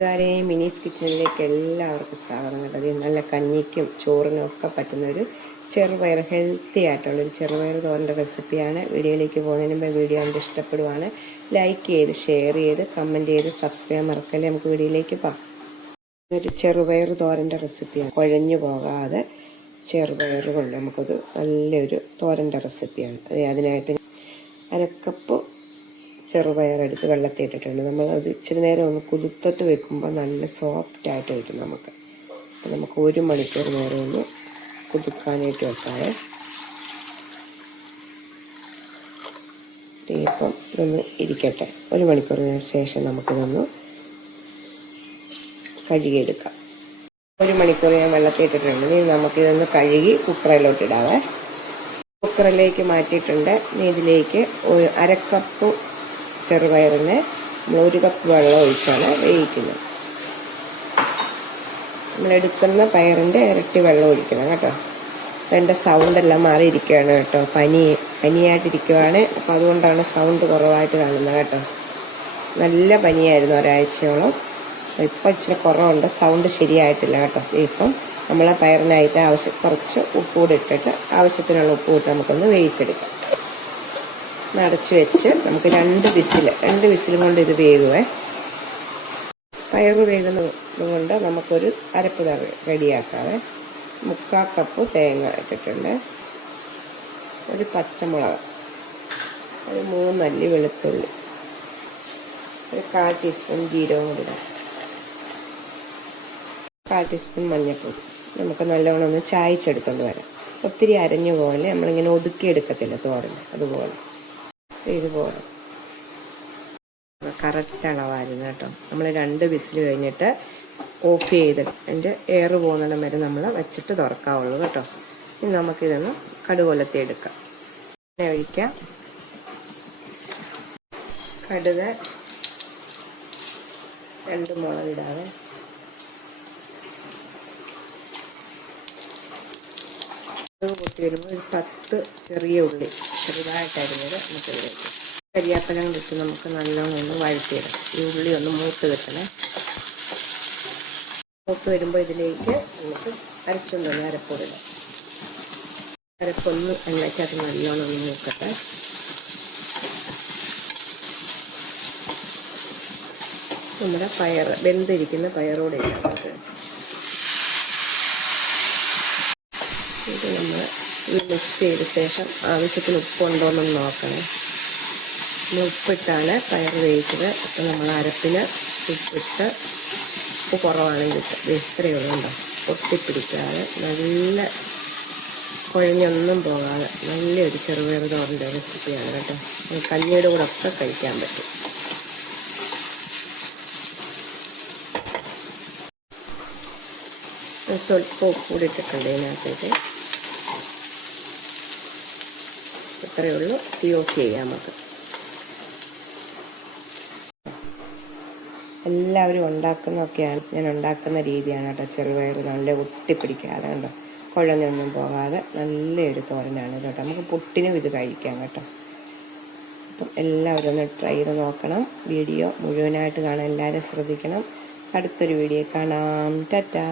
മിനീസ് കിച്ചണിലേക്ക് എല്ലാവർക്കും സ്വാഗതം. കേട്ടത് നല്ല കഞ്ഞിക്കും ചോറിനും ഒക്കെ പറ്റുന്ന ഒരു ചെറുപയർ, ഹെൽത്തി ആയിട്ടുള്ളൊരു ചെറുപയർ തോരൻ്റെ റെസിപ്പിയാണ്. വീഡിയോയിലേക്ക് പോകുന്നതിന് മുമ്പ് വീഡിയോ കണ്ട് ഇഷ്ടപ്പെടുവാണ് ലൈക്ക് ചെയ്ത്, ഷെയർ ചെയ്ത്, കമൻറ്റ് ചെയ്ത്, സബ്സ്ക്രൈബ് മറക്കല്ലേ. നമുക്ക് വീഡിയോയിലേക്ക് പോകാം. ഒരു ചെറുപയർ തോരൻ്റെ റെസിപ്പിയാണ്. കുഴഞ്ഞു പോകാതെ ചെറുപയർ കൊണ്ട് നമുക്കൊരു നല്ലൊരു തോരൻ്റെ റെസിപ്പിയാണ്. അതിനായിട്ട് അരക്കപ്പ് ചെറുപയറെടുത്ത് വെള്ളത്തിൽ ഇട്ടിട്ടുണ്ട്. നമ്മളത് ഇച്ചിരി നേരം ഒന്ന് കുതിർത്തിട്ട് വെക്കുമ്പോൾ നല്ല സോഫ്റ്റായിട്ട് കിട്ടും നമുക്ക്. അപ്പോൾ നമുക്ക് 1 മണിക്കൂർ നേരം ഒന്ന് കുതിർക്കാനായിട്ട് വെക്കാതെ. ഇപ്പം ഇതൊന്ന് ഇരിക്കട്ടെ. 1 മണിക്കൂറിന് ശേഷം നമുക്കിതൊന്ന് കഴുകിയെടുക്കാം. 1 മണിക്കൂർ ഞാൻ വെള്ളത്തിൽ ഇട്ടിട്ടുണ്ട്. ഇനി നമുക്കിതൊന്ന് കഴുകി കുക്കറിലോട്ട് ഇടാവേ. കുക്കറിലേക്ക് മാറ്റിയിട്ടുണ്ട്. ഇനി ഇതിലേക്ക് 1/2 കപ്പ് ചെറുപയറിന് 1 കപ്പ് വെള്ളം ഒഴിച്ചാണ് വേവിക്കുന്നത്. നമ്മളെടുക്കുന്ന പയറിൻ്റെ ഇരട്ടി വെള്ളം ഒഴിക്കണം കേട്ടോ. എൻ്റെ സൗണ്ടെല്ലാം മാറിയിരിക്കുകയാണ് കേട്ടോ. പനിയായിട്ടിരിക്കുവാണ്. അപ്പം അതുകൊണ്ടാണ് സൗണ്ട് കുറവായിട്ട് കാണുന്നത് കേട്ടോ. നല്ല പനിയായിരുന്നു ഒരാഴ്ചയോളം. ഇപ്പം ഇച്ചിരി കുറവുണ്ട്, സൗണ്ട് ശരിയായിട്ടില്ല കേട്ടോ. ഇപ്പം നമ്മൾ ആ പയറിനായിട്ട് കുറച്ച് ഉപ്പ് കൂടി ഇട്ടിട്ട് ആവശ്യത്തിനുള്ള ഉപ്പ് കൂട്ടി നമുക്കൊന്ന് വേവിച്ചെടുക്കാം. അടച്ച് വെച്ച് നമുക്ക് 2 വിസിലും കൊണ്ട് ഇത് വേകുവേ. പയറ് വേകുന്നത് കൊണ്ട് നമുക്കൊരു അരപ്പ് റെഡിയാക്കാവേ. 3/4 കപ്പ് തേങ്ങ ഇട്ടിട്ടുണ്ട്. ഒരു പച്ചമുളക്, ഒരു 3 അല്ലി വെളുത്തുള്ളി, ഒരു 1/4 ടീസ്പൂൺ ജീരകം കൂടി ഇടാം. 1/4 ടീസ്പൂൺ മഞ്ഞൾപ്പൊടി. നമുക്ക് നല്ലവണ്ണം ഒന്ന് ചായച്ചെടുത്തോണ്ട് വരാം. ഒത്തിരി അരഞ്ഞു പോലെ നമ്മളിങ്ങനെ ഒതുക്കിയെടുക്കത്തില്ല തോരൻ, അതുപോലെ ഇതുപോലെ കറക്റ്റ് അളവായിരുന്നു കേട്ടോ. നമ്മൾ 2 വിസിൽ കഴിഞ്ഞിട്ട് ഓഫ് ചെയ്തിട്ട് അതിൻ്റെ എയർ പോകുന്നിടം വരെ നമ്മൾ വെച്ചിട്ട് തുറക്കാവുള്ളൂ കേട്ടോ. ഇനി നമുക്കിതൊന്ന് കടുകൊലത്തി എടുക്കാം. ഒഴിക്കാം. കടുക് 2 മുളക് ഇടാതെ. പൊട്ടി വരുമ്പോൾ ഒരു 10 ചെറിയ ഉള്ളി ചെറുതായിട്ട് അരിഞ്ഞത് നമുക്ക് ഇതിലേക്ക് കരിയാപ്പലം ഇട്ട് നമുക്ക് നല്ലോണം ഒന്ന് വഴറ്റിയിടാം. ഈ ഉള്ളി ഒന്ന് മൂത്ത് കിട്ടണേ. മൂത്ത് വരുമ്പോൾ ഇതിലേക്ക് നമുക്ക് അരച്ചൊന്ന് അരപ്പൊടിടാം. അരപ്പൊന്ന് എണ്ണയ്ക്കകത്ത് നല്ലോണം ഒന്ന് മൂക്കട്ടെ. നമ്മുടെ പയർ വെന്തിരിക്കുന്ന പയറോടെ ഇടാം നമുക്ക്. ഇത് നമ്മൾ മിക്സ് ചെയ്ത ശേഷം ആവശ്യത്തിന് ഉപ്പുണ്ടോയെന്നൊന്ന് നോക്കണേ. നമ്മൾ ഉപ്പിട്ടാണ് പയർ വേവിച്ചത്. അപ്പം നമ്മൾ അരപ്പിന് ഉപ്പിട്ട് ഉപ്പ് കുറവാണെങ്കിൽ ഇത്രയേ ഉള്ളൂ. ഒട്ടിപ്പിടിക്കാതെ നല്ല കുഴഞ്ഞൊന്നും പോകാതെ നല്ലൊരു ചെറുപയർ തോരൻ്റെ റെസിപ്പിയാണ് കേട്ടോ. കഞ്ഞിയുടെ കൂടെ ഒക്കെ കഴിക്കാൻ പറ്റും. സ്വല്പം ഉപ്പ് കൂടി ഇട്ടിട്ടുണ്ട് ഇതിനകത്തേക്ക്. ഇത്രയേ ഉള്ളൂ. തീ ഓഫ് ചെയ്യാം നമുക്ക്. എല്ലാവരും ഉണ്ടാക്കുന്നതൊക്കെയാണ്, ഞാൻ ഉണ്ടാക്കുന്ന രീതിയാണ് കേട്ടോ. ചെറുപയർ നല്ല ഒട്ടിപ്പിടിക്കാതെ കണ്ടോ, കുഴഞ്ഞൊന്നും പോകാതെ നല്ലൊരു തോരനാണ് കേട്ടോ. നമുക്ക് പുട്ടിനും ഇത് കഴിക്കാം കേട്ടോ. അപ്പം എല്ലാവരും ഒന്ന് ട്രൈ ചെയ്ത് നോക്കണം. വീഡിയോ മുഴുവനായിട്ട് കാണാൻ എല്ലാവരും ശ്രദ്ധിക്കണം. അടുത്തൊരു വീഡിയോ കാണാം. ടാറ്റാ.